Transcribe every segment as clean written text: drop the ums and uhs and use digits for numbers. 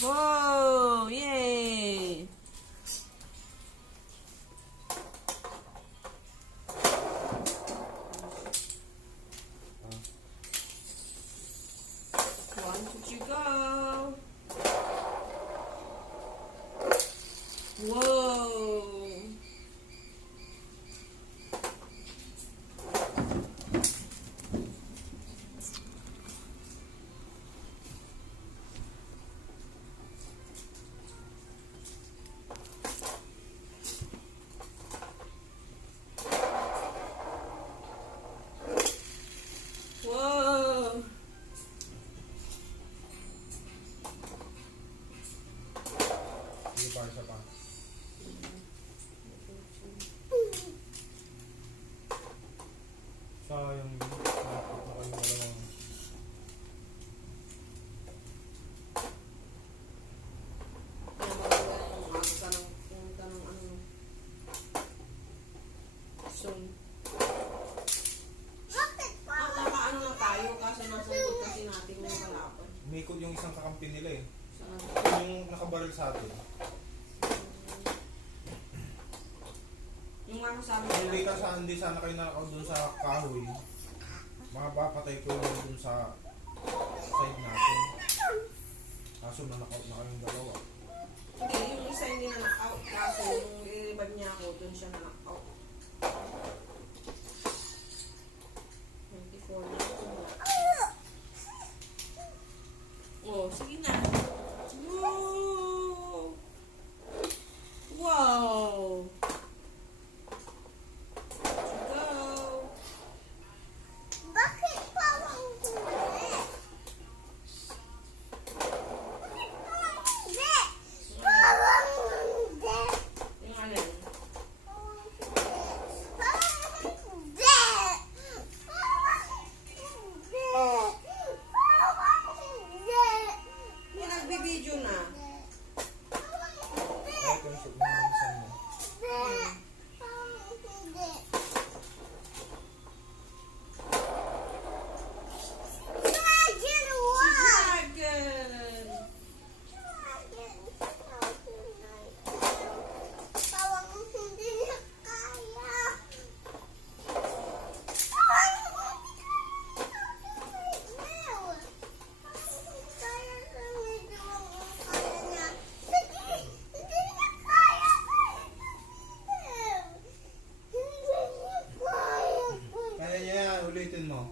Whoa! Yay! One, two, go! Whoa! Whoa! Hindi pa isa pa. Sayang yun. Nakapot na kayo dalawang. Umikot yung isang kakampi nila eh. Yung nakabaril sa atin. Yung ano sa Hindi sana kayo nakakaw dun sa kahoy. Makapapatay ko yun dun sa side natin. Kaso na-knockout na kayong dalawa. Hindi, yung isa hindi na knock-out. Kaso yung i-revive niya ako, dun siya na knock-out. 24 na. Oh, sige na. Whoa! Wow! Go! Bakit parang hindi? Hindi! Parang hindi! Yung ano yun? Parang hindi! Parang hindi! Parang hindi! Yung nagbibideo na. Parang hindi! Ay, kung shoot mo yung isang mo. Hindi! Parang hindi! Dragon one! Dragon! Parang hindi niya kaya. Parang kaya sa medyo ang kaya niya. Hindi niya kaya. Hindi niya kaya. Kaya niya yan, ulitin mo.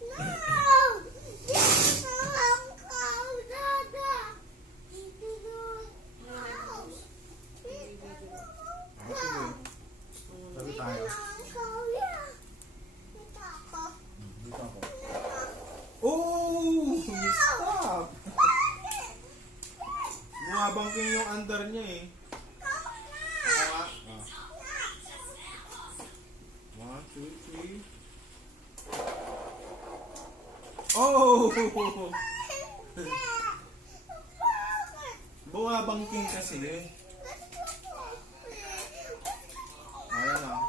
No! Yes, ang kaudada. Dito doon. Ah, sige. Sabi tayo. Dito ako. Oh! Stop! Bumabangking yung under niya eh. Ah. 1, 2, 3. Oh! Bumabangking kasi eh. Ayan ah.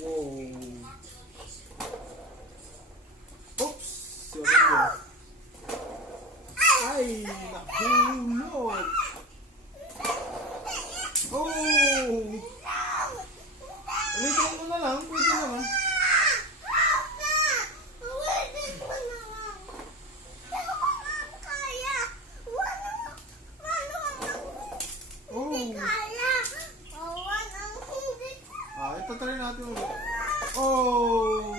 Wow. Oops! Sorry ko. Ay! Nahulog! Oh! Ulitin mo na lang. Pwede naman. Oh! Ah, ito try natin ulit. Oh!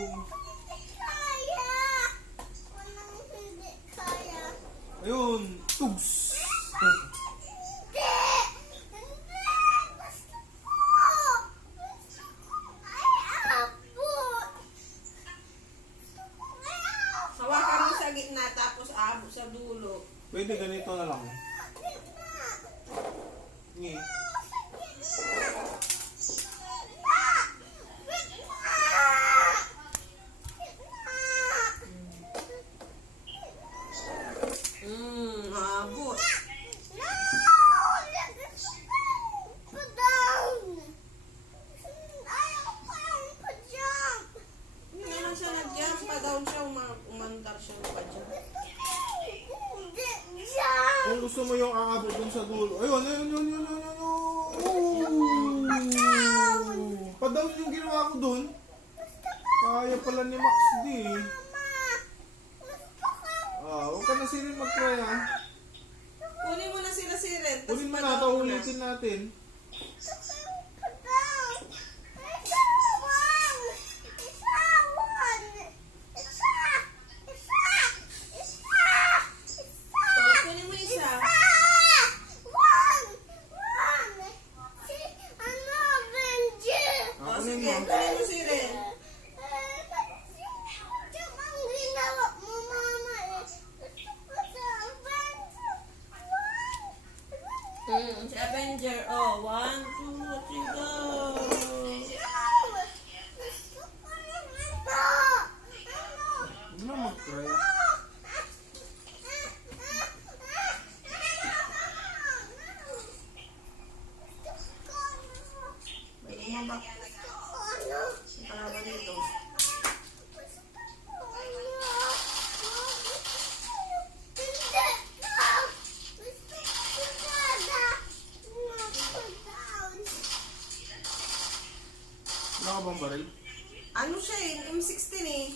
Ayun! Tugs! Hawakan mo sa gitna tapos abot sa dulo. Pwede ganito na lang. Ngi. Abot. Hindi naman siya nag-jump pa down siya. umandar siya ng badya. Kung gusto mo yung aabot dun sa dulo. Ayun. Pa-down yung ginawa ko dun. Kaya pala ni Max D. Huwag ka na sirin mag-try ha. Kunin mo na sila si Red. Kunin mo na, ulitin natin. Kunin mo isa. O sige, kunin mo si Red. Si Avenger. Oh, 1, 2, 3, go! Huwag na mag-try ha. May umabak. Ang kalaban dito. Wala ka bang baril? Ano siya eh? M16 eh.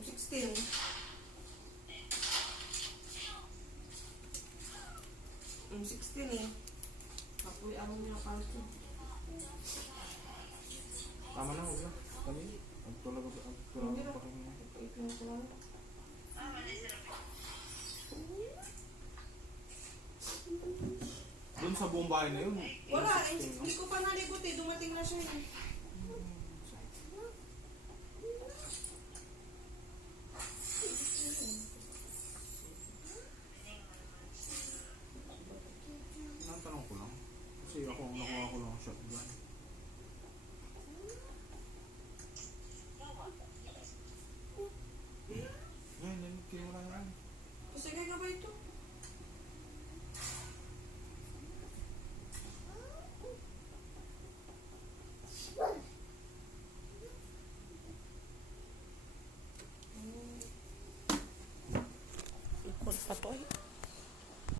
M16. M16 eh. Apoy ako niya kalto. Tama na, huwag na. Kami. Agtulog pa Hindi na. rin. Ipin ko lang. Doon sa buong bahay na yun. Wala, M16, no? hindi ko pa nalibot eh. Dumating na siya eh.